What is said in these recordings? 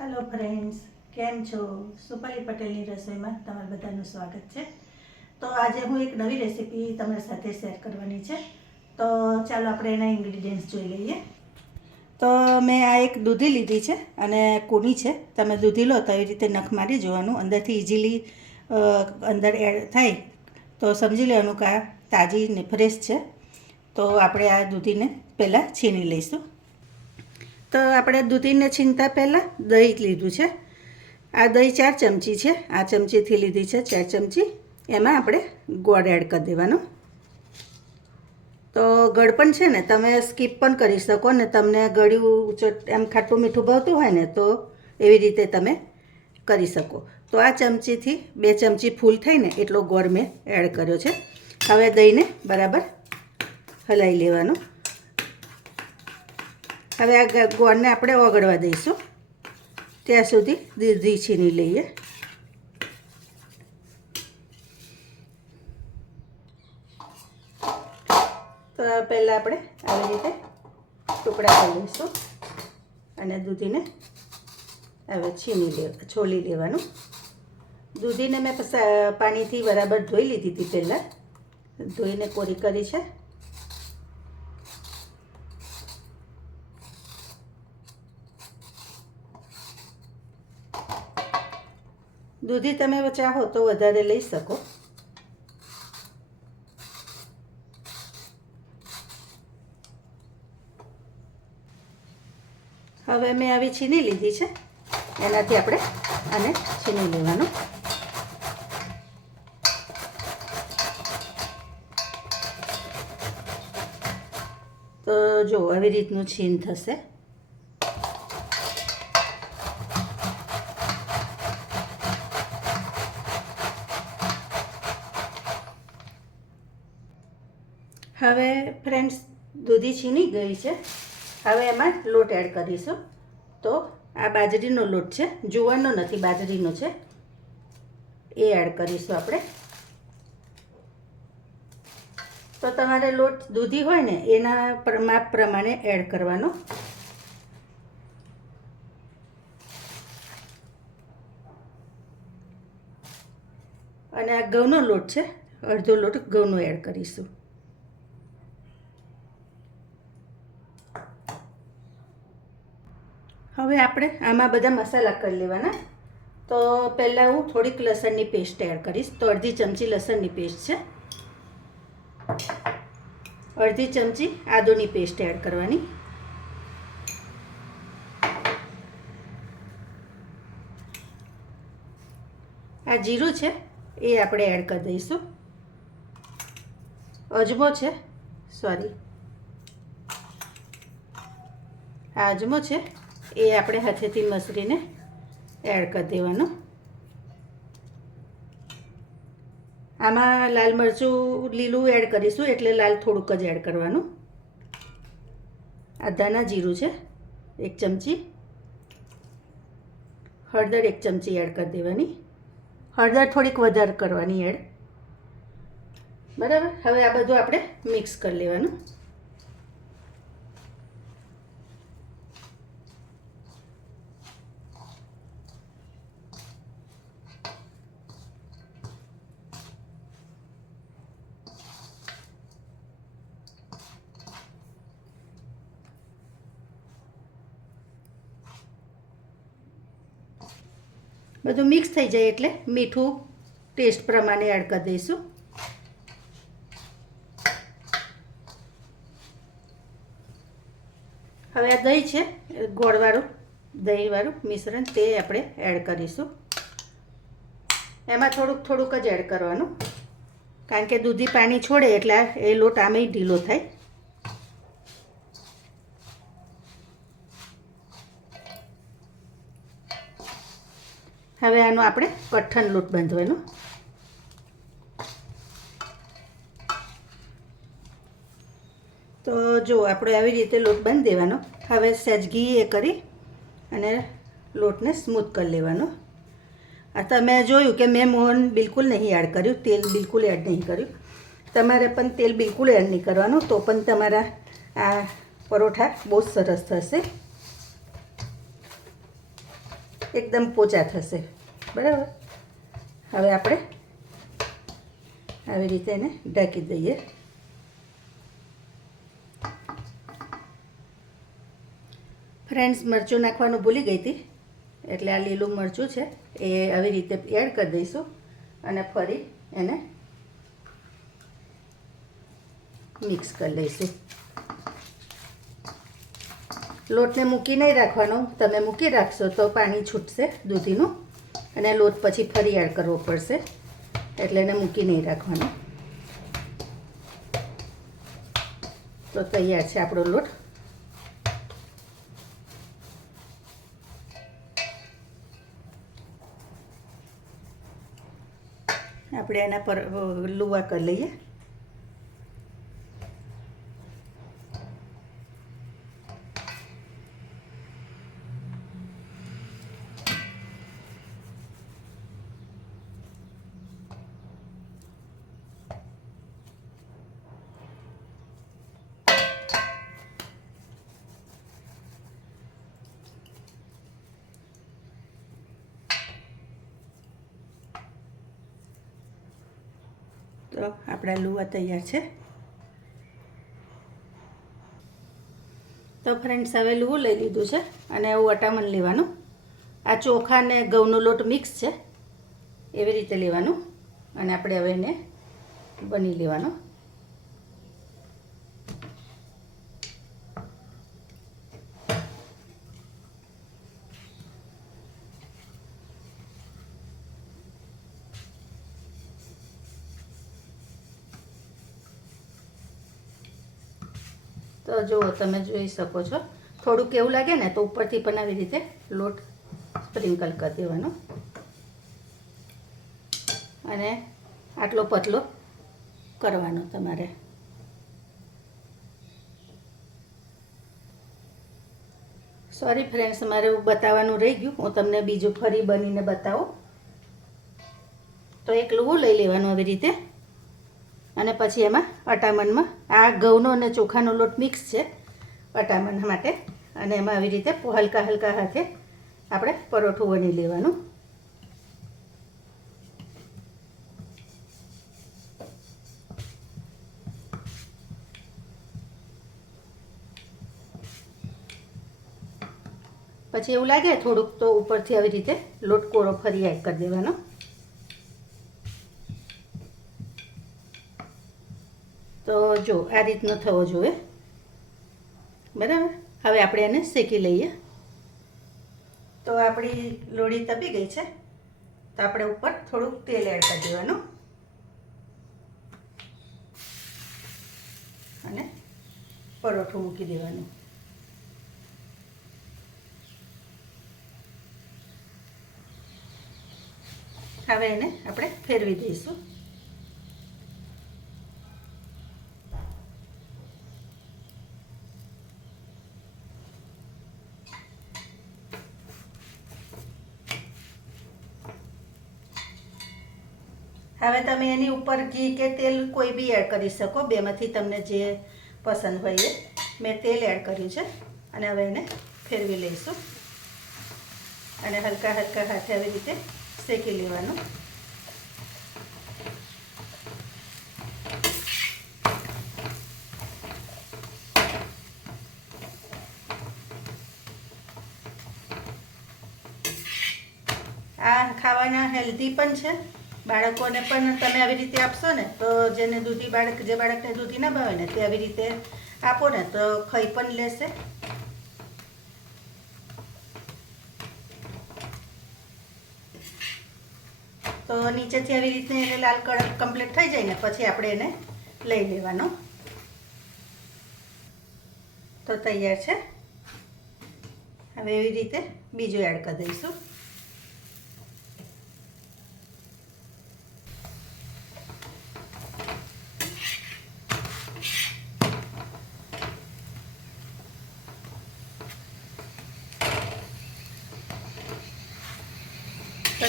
Hello friends કેમ છો? સુપાલી પટેલની રસોઈમાં તમારું બધાનું સ્વાગત છે. તો આજે હું એક નવી રેસીપી તમારી સાથે શેર કરવાની છે. તો ચાલો આપણે એના ઇન્ગ્રીડિયન્ટ્સ જોઈ લઈએ. તો મેં આ એક દૂધી લીધી છે અને કૂની છે. તમે દૂધી લો તો એવી રીતે નખ મારી જોવાનું. અંદરથી ઇઝીલી અંદર એડ થાય. તો સમજી લેવાનું કે આ તાજી ને ફ્રેશ છે. તો આપણે આ દૂધીને પહેલાં છીણી લઈશું. તો આપણે દૂધીને છીનતા પહેલાં દહીં લીધું છે. આ દહીં ચાર ચમચી છે. આ ચમચીથી લીધી છે ચાર ચમચી. એમાં આપણે ગોળ એડ કરી દેવાનો. તો ગળપણ છે ને, તમે સ્કીપ પણ કરી શકો ને, તમને ગળ્યું એમ ખાટું મીઠું ભાવતું હોય ને, તો એવી રીતે તમે કરી શકો. તો આ ચમચીથી બે ચમચી ફૂલ થઈને એટલો ગોળ મેં એડ કર્યો છે. હવે દહીંને બરાબર હલાવી લેવાનું. હવે આ ગોળને આપણે ઓગળવા દઈશું. ત્યાં સુધી દીધી છીની લઈએ. તો પહેલાં આપણે આવી રીતે ટુકડા કરી લઈશું અને દૂધીને હવે છીની લેવા છોલી લેવાનું. દૂધીને મેં પાણીથી બરાબર ધોઈ લીધી હતી પહેલાં. ધોઈને કોરી કરી છે. દૂધી તમે ચાહો તો વધારે લઈ શકો. હવે મેં આવી છીની લીધી છે. એનાથી આપણે આને છીની લેવાનું. તો જો આવી રીતનું છીન થશે હવે ફ્રેન્ડ્સ દૂધી છીની ગઈ છે. હવે એમાં લોટ એડ કરીશું. તો આ બાજરીનો લોટ છે. જુવારનો નથી, બાજરીનો છે. એ એડ કરીશું આપણે. તો તમારે લોટ દૂધી હોય ને, એના માપ પ્રમાણે એડ કરવાનો. અને આ ઘઉંનો લોટ છે. અડધો લોટ ઘઉંનો એડ કરીશું. હવે આપણે આમાં બધા મસાલા કરી લેવાના. તો પહેલાં હું થોડીક લસણની પેસ્ટ એડ કરીશ. તો અડધી ચમચી લસણની પેસ્ટ છે. અડધી ચમચી આદુની પેસ્ટ એડ કરવાની. આ જીરું છે, એ આપણે એડ કરી દઈશું. અજમો છે સોરી આ અજમો છે એ આપણે હાથેથી મસળીને એડ કરી દેવાનું. આમાં લાલ મરચું લીલું એડ કરીશું એટલે લાલ થોડુંક જ એડ કરવાનું. આ ધાના જીરું છે, એક ચમચી. હળદર એક ચમચી એડ કરી દેવાની. હળદર થોડીક વધારે કરવાની એડ બરાબર? હવે આ બધું આપણે મિક્સ કરી લેવાનું. બધું મિક્સ થઈ જાય એટલે મીઠું ટેસ્ટ પ્રમાણે એડ કરી દઈશું. હવે આ દહીં છે ગોળવાળું, દહીંવાળું મિશ્રણ તે આપણે એડ કરીશું. એમાં થોડુંક થોડુંક જ એડ કરવાનું. કારણ કે દૂધી પાણી છોડે એટલે એ લોટ આમે ઢીલો થાય. હવે આનો આપણે કઠણ લોટ બાંધવાનો. તો જો, આપણે આવી રીતે લોટ બાંધી દેવાનો. હવે સહેજ ઘી એ કરી અને લોટને સ્મૂથ કરી લેવાનો. આ તમે જોયું કે મેં મોહન બિલકુલ નહીં એડ કર્યું, તેલ બિલકુલ એડ નહીં કર્યું. તમારે પણ તેલ બિલકુલ એડ નહીં કરવાનું, તો પણ તમારા આ પરોઠા બહુ સરસ થશે. એકદમ પોચા થશે. બરાબર? હવે આપણે આવી રીતે એને ઢાંકી દઈએ. ફ્રેન્ડ્સ, મરચું નાખવાનું ભૂલી ગઈ હતી. એટલે આ લીલું મરચું છે, એ આવી રીતે એડ કરી દઈશું અને ફરી એને મિક્સ કરી લઈશું લોટને મૂકી નહીં રાખવાનો. તમે મૂકી રાખશો તો પાણી છૂટશે દૂધીનું. અને લોટ પછી ફરી એડ કરવો પડશે. એટલે એને મૂકી નહીં રાખવાનો. તો તૈયાર છે આપણો લોટ. આપણે એના પર લુવા કરી લઈએ. તો આપણા લુવા તૈયાર છે. તો ફ્રેન્ડ્સ હવે લુવું લઈ લીધું છે અને એવું વટામણ લેવાનું. આ ચોખા ને ઘઉંનો લોટ મિક્સ છે. એવી રીતે લેવાનું અને આપણે હવે એને બની લેવાનો. તો જુઓ તમે જોઈ શકો છો. થોડુંક એવું લાગે ને તો ઉપરથી પણ આવી રીતે લોટ સ્પ્રિંકલ કરી દેવાનો. અને આટલો પતલો કરવાનો તમારે. સોરી ફ્રેન્ડ્સ મારે બતાવવાનું રહી ગયું. હું તમને બીજું ફરી બનીને બતાવું. તો એક લુવું લઈ લેવાનું આવી રીતે. અને પછી એમાં અટામણમાં આ ઘઉંનો અને ચોખાનો લોટ મિક્સ છે અટામણ માટે. અને એમાં આવી રીતે હલકા હલકા હાથે આપણે પરોઠું વણી લેવાનું. પછી એવું લાગે થોડુંક તો ઉપરથી આવી રીતે લોટ કોરો ફરી એડ કરી દેવાનો. તો જો, આ રીતનો થવો જોઈએ. બરાબર? હવે આપણે એને શેકી લઈએ. તો આપણી લોડી તપી ગઈ છે. તો આપણે ઉપર થોડુંક તેલ એડ કરી દેવાનું. અને પરોઠું મૂકી દેવાનું. હવે એને આપણે ફેરવી દઈશું. હવે તમે એની ઉપર ઘી કે તેલ કોઈ બી એડ કરી શકો. બેમાંથી તમને જે પસંદ હોય એ મેં તેલ એડ કર્યું છે. અને હવે એને ફેરવી લઈશું. અને હલકા હલકા હાથે આવી રીતે શેકી લેવાનું. આ ખાવાના હેલ્ધી પણ છે. બાળકોને પણ તમે આવી રીતે આપશો ને, તો જેને દૂધી બાળક, જે બાળકને દૂધી ના ભાવે ને, તે આવી રીતે આપો ને, તો ખાઈ પણ લેશે. તો નીચેથી આવી રીતે એને લાલ કલર કમ્પ્લીટ થઈ જાય ને, પછી આપણે એને લઈ લેવાનો. તો તૈયાર છે. હવે એવી રીતે બીજું એડ કરી દઈશું.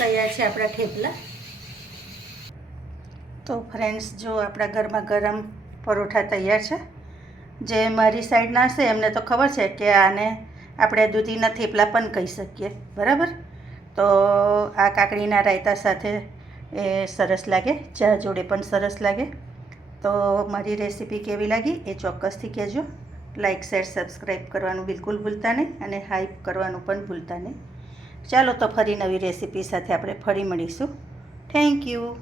તૈયાર છે આપણા થેપલા. તો ફ્રેન્ડ્સ જો આપણા ઘરમાં ગરમ પરોઠા તૈયાર છે, જે મારી સાઈડના હશે, એમને તો ખબર છે કે આને આપણે દૂધીના થેપલા પણ કહી શકીએ. બરાબર? તો આ કાકડીના રાયતા સાથે એ સરસ લાગે, ચા જોડે પણ સરસ લાગે. તો મારી રેસીપી કેવી લાગી એ ચોક્કસથી કહેજો. લાઇક શેર સબસ્ક્રાઈબ કરવાનું બિલકુલ ભૂલતા નહીં અને હાઇપ કરવાનું પણ ભૂલતા નહીં. ચાલો તો ફરી નવી રેસીપી સાથે આપણે ફરી મળીશું. Thank you